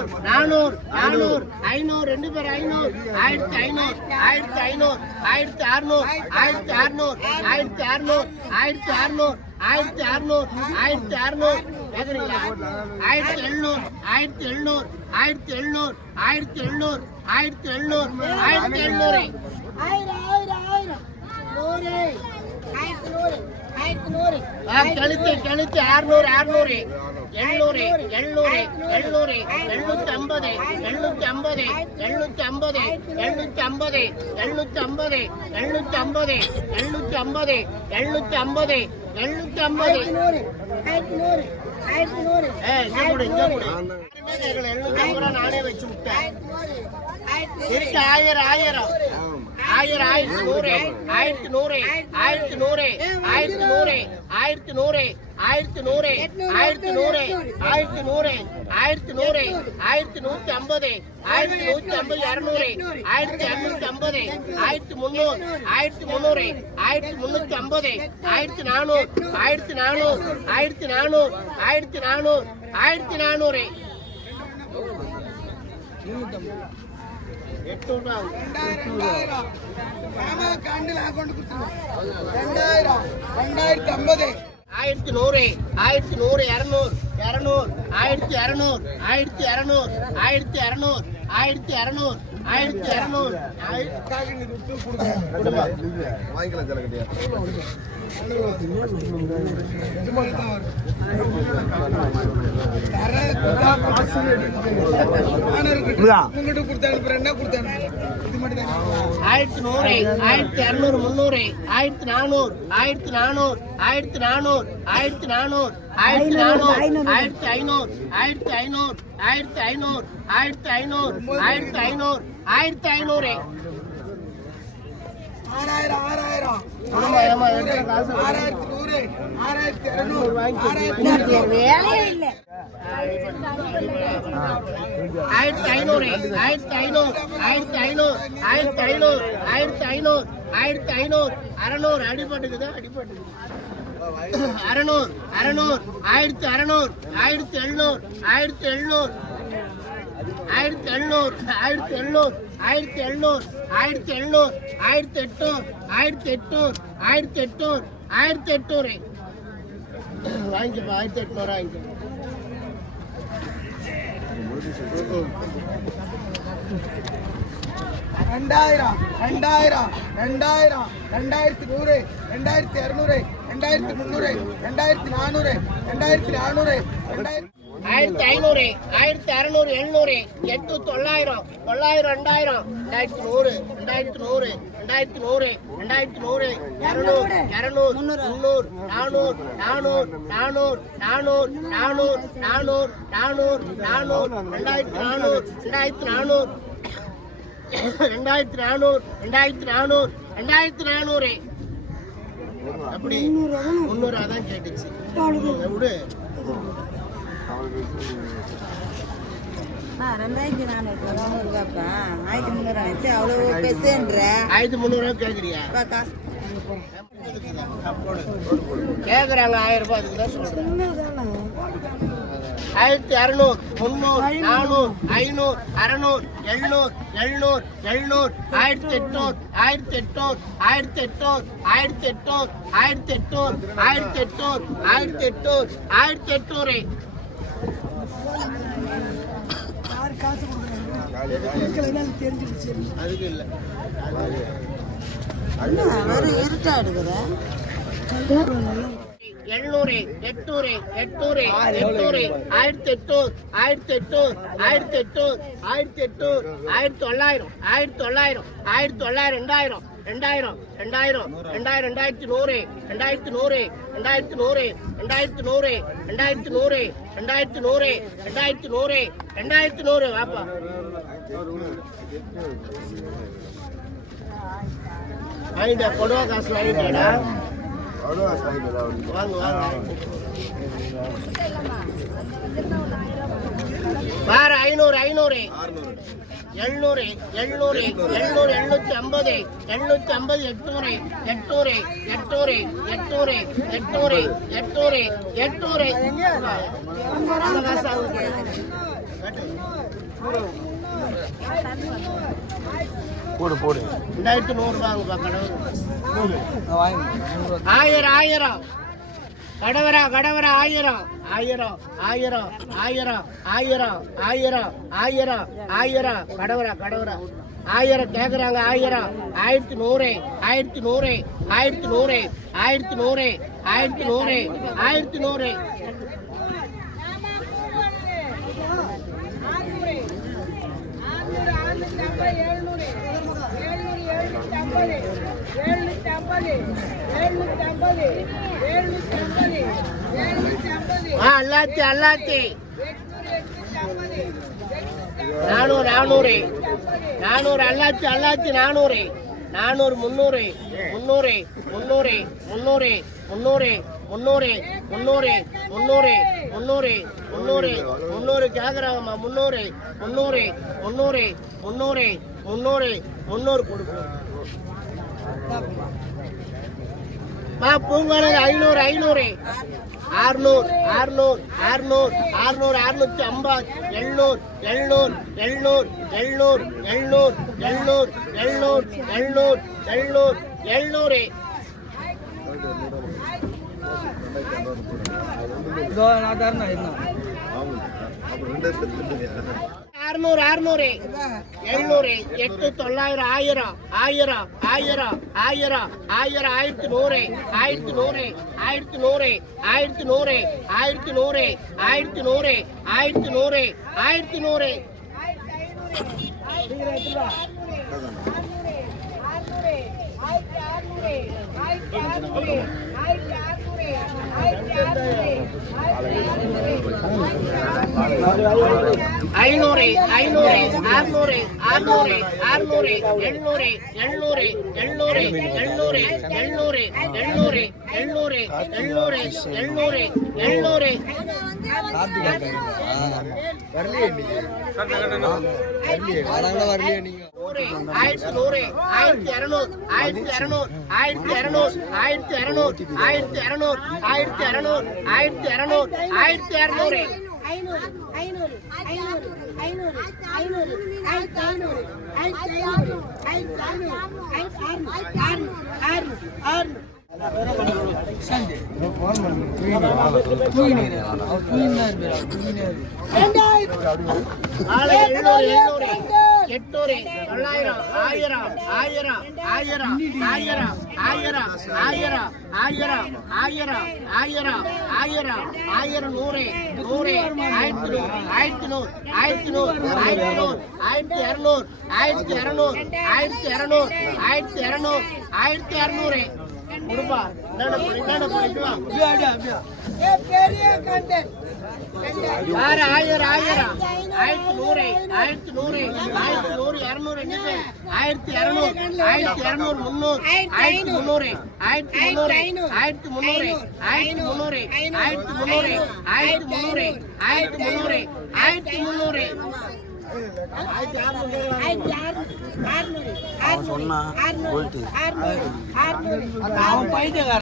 நானூறு நானூறு நானூறு ஐநூறு ரெண்டு பேர் ஐநூறு ஆயிரத்தி ஐநூறு ஆயிரத்தி ஐநூறு ஆயிரத்தி அறுநூறு ஆயிரத்தி அறுநூறு ஆயிரத்தி அறுநூறு ஆயிரத்தி அறுநூறு ஆயிரத்தி அறுநூறு ஆயிரத்தி அறுநூறு கேக்குறீங்களா ஆயிரத்தி எழுநூறு ஆயிரத்தி எழுநூறு ஆயிரத்தி எழுநூறு ஆயிரத்தி எழுநூறு ஆயிரத்தி எழுநூறு ஆயிரத்தி எழுநூறு ஆயிரம் ஆயிரம் ஆயிரம் நூறு ஆயிரத்தி நூறு ஆயிரத்தி நூறு கழுத்து கழுத்து அறுநூறு அறுநூறு எழுநூறு எழுநூறு எழுநூறு எழுநூத்தி ஐம்பது எழுநூத்தி ஐம்பது எழுநூத்தி ஐம்பது எழுநூத்தி ஐம்பது எழுநூத்தி ஐம்பது எழுநூத்தி ஐம்பது எழுநூத்தி ஐம்பது எழுநூத்தி ஐம்பது எழுநூத்தி ஐம்பது எழுநூத்தி ஐம்பது நானே வச்சு விட்டேன். இருக்கு ஆயிரம் ஆயிரம். ஆயிரம் ஆயிரத்தி நூறு ஆயிரத்தி நூறு ஆயிரத்தி நூறு ஆயிரத்தி நூறு ஆயிரத்தி நூறு ஆயிரத்தி நூறு ஆயிரத்தி நூறு ஆயிரத்தி நூறு ஆயிரத்தி நூறு ஆயிரத்தி நூத்தி ஐம்பது ஆயிரத்தி நூத்தி ஐம்பது இரநூறு ஆயிரத்தி இரநூத்தி ஐம்பது ஆயிரத்தி முந்நூறு ஆயிரத்தி முந்நூறு ஆயிரத்தி முன்னூத்தி ஐம்பது ஆயிரத்தி நானூறு ஆயிரத்தி நானூறு ஆயிரத்தி நானூறு ஆயிரத்தி நானூறு ஆயிரத்தி நானூறு. ரெண்டாயிரத்தி ஐம்பது ஆயிரத்தி நூறு ஆயிரத்தி நூறு இரநூறு இரநூறு ஆயிரத்தி இரநூறு ஆயிரத்தி இரநூறு ஆயிரத்தி இரநூறு ஆயிரத்தி இரநூறு ஆயிரத்தி இரநூறு வாங்கிக்கலாம் ஜலகட்டியா உங்ககிட்ட ஆயிரத்தி நூறு ஆயிரத்தி இரநூறு முந்நூறு ஆயிரத்தி நானூறு ஆயிரத்தி நானூறு ஆயிரத்தி நானூறு ஆயிரத்தி நானூறு. ஆயிரத்தி நானூறு ஆயிரத்தி ஐநூறு ஆயிரத்தி ஐநூறு ஆயிரத்தி ஐநூறு ஆயிரத்தி ஐநூறு ஆயிரத்தி ஐநூறு ஆயிரத்தி ஐநூறு ஆறாயிரம் ஆறாயிரம் ஆமா, ஆமா, என்கிட்ட காசு இல்லை. ஆறாயிரத்தி நூறு ஆறாயிரத்தி இருநூறு ஆறாயிரத்தி வேலையே இல்லை ஆயிரத்தி ஐநூறு ஆயிரத்தி ஐநூறு ஆயிரத்தி ஐநூறு ஆயிரத்தி ஐநூறு ஆயிரத்தி ஐநூறு ஆயிரத்தி ஐநூறு அறநூறு அடிபட்டுக்குதா அடிபட்டுக்குது அறநூறு அறநூறு ஆயிரத்தி அறநூறு ஆயிரத்தி எழுநூறு ஆயிரத்தி எழுநூறு ஆயிரத்தி எழுநூறு ஆயிரத்தி எழுநூறு ஆயிரத்தி எழுநூறு ஆயிரத்தி எழுநூறு ஆயிரத்தி எட்நூறு ஆயிரத்தி எட்நூறு ஆயிரத்தி எட்நூறு ஆயிரத்தி எட்நூறு வாங்கிக்கப்பா ஆயிரத்தி எட்நூறு வாங்கிக்கப்பா ரெண்டாயிரம் ரெண்டாயிரம் ரெண்டாயிரம் ரெண்டாயிரத்தி நூறு ரெண்டாயிரத்தி இரநூறு ரெண்டாயிரத்தி முந்நூறு ரெண்டாயிரத்தி நானூறு ரெண்டாயிரத்தி நானூறு ரெண்டாயிரத்தி ஆயிரத்தி ஐநூறு ஆயிரத்தி அறுநூறு எழுநூறு எட்டு தொள்ளாயிரம் தொள்ளாயிரம் ரெண்டாயிரம் ரெண்டாயிரத்தி நூறு ரெண்டாயிரத்தி நூறு ரெண்டாயிரத்தி நூறு ரெண்டாயிரத்தி நூறு இரநூறு இரநூறு முந்நூறு நானூறு நானூறு நானூறு நானூறு நானூறு நானூறு நானூறு நானூறு ரெண்டாயிரத்தி நானூறு ரெண்டாயிரத்தி நானூறு ரெண்டாயிரத்தி நானூறு ரெண்டாயிரத்தி நானூறு ரெண்டாயிரத்தி நானூறு அப்படி முந்நூறு அதான் கேட்டுச்சு. விடு. ரெண்டாயிரத்தி நானூறு முந்நூறுபாப்பா ஆயிரத்தி முந்நூறு ஆச்சு. அவ்வளோ பெருசுன்ற. ஆயிரத்தி முந்நூறுவா கேட்குறியா காசு கேக்குறாங்க ஆயிரம் ரூபாய் அதுக்கு தான் ஆயிரத்தி அறுநூறு முந்நூறு நானூறு ஐநூறு அறநூறு எழுநூறு எழுநூறு எழுநூறு ஆயிரத்தி எட்நூறு ஆயிரத்தி எட்நூறு ஆயிரத்தி எட்நூறு ஆயிரத்தி எட்நூறு ஆயிரத்தி எட்நூறு ஆயிரத்தி எட்நூறு ஆயிரத்தி எட்நூறு ஆயிரத்தி எட்நூறு. அதுக்கு இல்லை. இருட்டா எடுக்கிற? எழுநூறு எட்நூறு எட்நூறு எட்நூறு ஆயிரத்தி எட்நூறு ஆயிரத்தி எட்நூறு ஆயிரத்தி எட்நூறு ஆயிரத்தி எட்நூறு ஆயிரத்தி தொள்ளாயிரம் ஆயிரத்தி தொள்ளாயிரம் ஆயிரத்தி தொள்ளாயிரம் ரெண்டாயிரம் ரெண்டாயிரம் ரெண்டாயிரம் ரெண்டாயிரம் ரெண்டாயிரத்தி நூறு ரெண்டாயிரத்தி நூறு ரெண்டாயிரத்தி நூறு ரெண்டாயிரத்தி நூறு ரெண்டாயிரத்தி நூறு ரெண்டாயிரத்தி நூறு ரெண்டாயிரத்தி நூறு ரெண்டாயிரத்தி நூறு வாப்பா. வாங்கிட்டா கொடுவா காசு வாங்கிட்டாடா அவ்வளோ சாய்க்கலாம் வாங்க வாங்க பாரு ஐநூறு ஐநூறு. எழுநூறு எழுநூறு எழுநூறு எழுநூத்தி ஐம்பது எழுநூத்தி ஐம்பது எட்நூறு எட்நூறு எட்நூறு எட்நூறு எட்நூறு எட்நூறு எட்நூறு? போடு போடு. ரெண்டாயிரத்தி நூறு ரூபாங்கப்பா கடவுள் ஆயிரம் ஆயிரம் கடவரா கடவரா ஆயிரம் ஆயிரம் ஆயிரம் ஆயிரம் ஆயிரம் ஆயிரம் ஆயிரம் ஆயிரம் கடவரா கடவரா ஆயிரம் கேக்குறாங்க ஆயிரம் ஆயிரத்தி நூறு ஆயிரத்தி நூறு ஆயிரத்தி நூறு ஆயிரத்தி நூறு ஆயிரத்தி நூறு ஆயிரத்தி நூறு ஆ அல்லாத்தி அல்லாத்தி நானூறு நானூறு நானூறு அல்லாத்தி அல்லாத்தி நானூறு நானூறு முந்நூறு முந்நூறு முந்நூறு முந்நூறு முந்நூறு முந்நூறு முந்நூறு முந்நூறு முந்நூறு முந்நூறு முந்நூறு கேக்குறாங்கம்மா முந்நூறு முந்நூறு முந்நூறு முந்நூறு முந்நூறு முந்நூறு கொடுக்கும் மா பூங்கோனது ஐநூறு ஐநூறு. ஆறுநூறு ஆறுநூறு ஆறுநூறு ஆறுநூறு அறுநூத்தி ஐம்பது எழுநூறு எழுநூறு எழுநூறு எழுநூறு எழுநூறு எழுநூறு எழுநூறு எழுநூறு எழுநூறு எழுநூறு. இதோ நான் தரணும் என்ன அப்புறம் ரெண்டு எடுத்து அறுநூறு அறுநூறு. எழுநூறு. எட்டு தொள்ளாயிரம் ஆயிரம். ஆயிரம் ஆயிரம் ஆயிரம். ஆயிரம் ஆயிரத்தி நூறு. ஆயிரத்தி நூறு. ஆயிரத்தி நூறு. ஆயிரத்தி நூறு. ஆயிரத்தி நூறு. ஆயிரத்தி நூறு. ஆயிரத்தி நூறு. ஆயிரத்தி நூறு. ஐநூறு ஐநூறு அறுநூறு அறுநூறு அறுநூறு எழுநூறு எழுநூறு எழுநூறு எழுநூறு எழுநூறு எழுநூறு எழுநூறு எழுநூறு எழுநூறு எழுநூறு. வரலையே வரலையே நீங்க. நூறு ஆயிரத்தி நூறு ஆயிரத்தி இருநூறு ஆயிரத்தி இருநூறு ஆயிரத்தி இருநூறு ஆயிரத்தி இருநூறு ஆயிரத்தி இருநூறு ஆயிரத்தி இருநூறு ஆயிரத்தி இருநூறு ஆயிரத்தி இருநூறு ஐநூறு ஐநூறு ஐநூறு ஐநூறு ஐநூறு ஆயிரத்தி ஐநூறு ஆயிரத்தி ஐநூறு ஆயிரத்தி ஐநூறு ஆயிரத்தி அறுநூறு ஆளு எழுநூறு எழுநூறு. எட்நூறு தொள்ளாயிரம் ஆயிரம் ஆயிரம் ஆயிரம் ஆயிரம் ஆயிரம் ஆயிரம் ஆயிரம் ஆயிரம் ஆயிரம் ஆயிரம் ஆயிரம் நூறு நூறு ஆயிரத்தி நூறு ஆயிரத்தி நூறு ஆயிரத்தி நூறு ஆயிரத்தி நூறு ஆயிரத்தி இரநூறு ஆயிரத்தி இரநூறு ஆயிரத்தி இரநூறு ஆயிரத்தி இரநூறு ஆயிரத்தி இரநூறு ஆயிரம் ஆயிரம். ஆயிரத்தி நூறு ஆயிரத்தி நூறு ஆயிரத்தி நூறு இரநூறு ஆயிரத்தி இரநூறு ஆயிரத்தி இரநூறு முந்நூறு ஆயிரத்தி முந்நூறு ஆயிரத்தி முந்நூறு ஆயிரத்தி முந்நூறு ஆயிரத்தி முந்நூறு ஆயிரத்தி முந்நூறு ஆயிரத்தி முந்நூறு ஆயிரத்தி முந்நூறு ஆயிரத்தி முந்நூறு. அவன் சொன்னான் போயிட்டு. அவன் பைத்தியக்காரன்.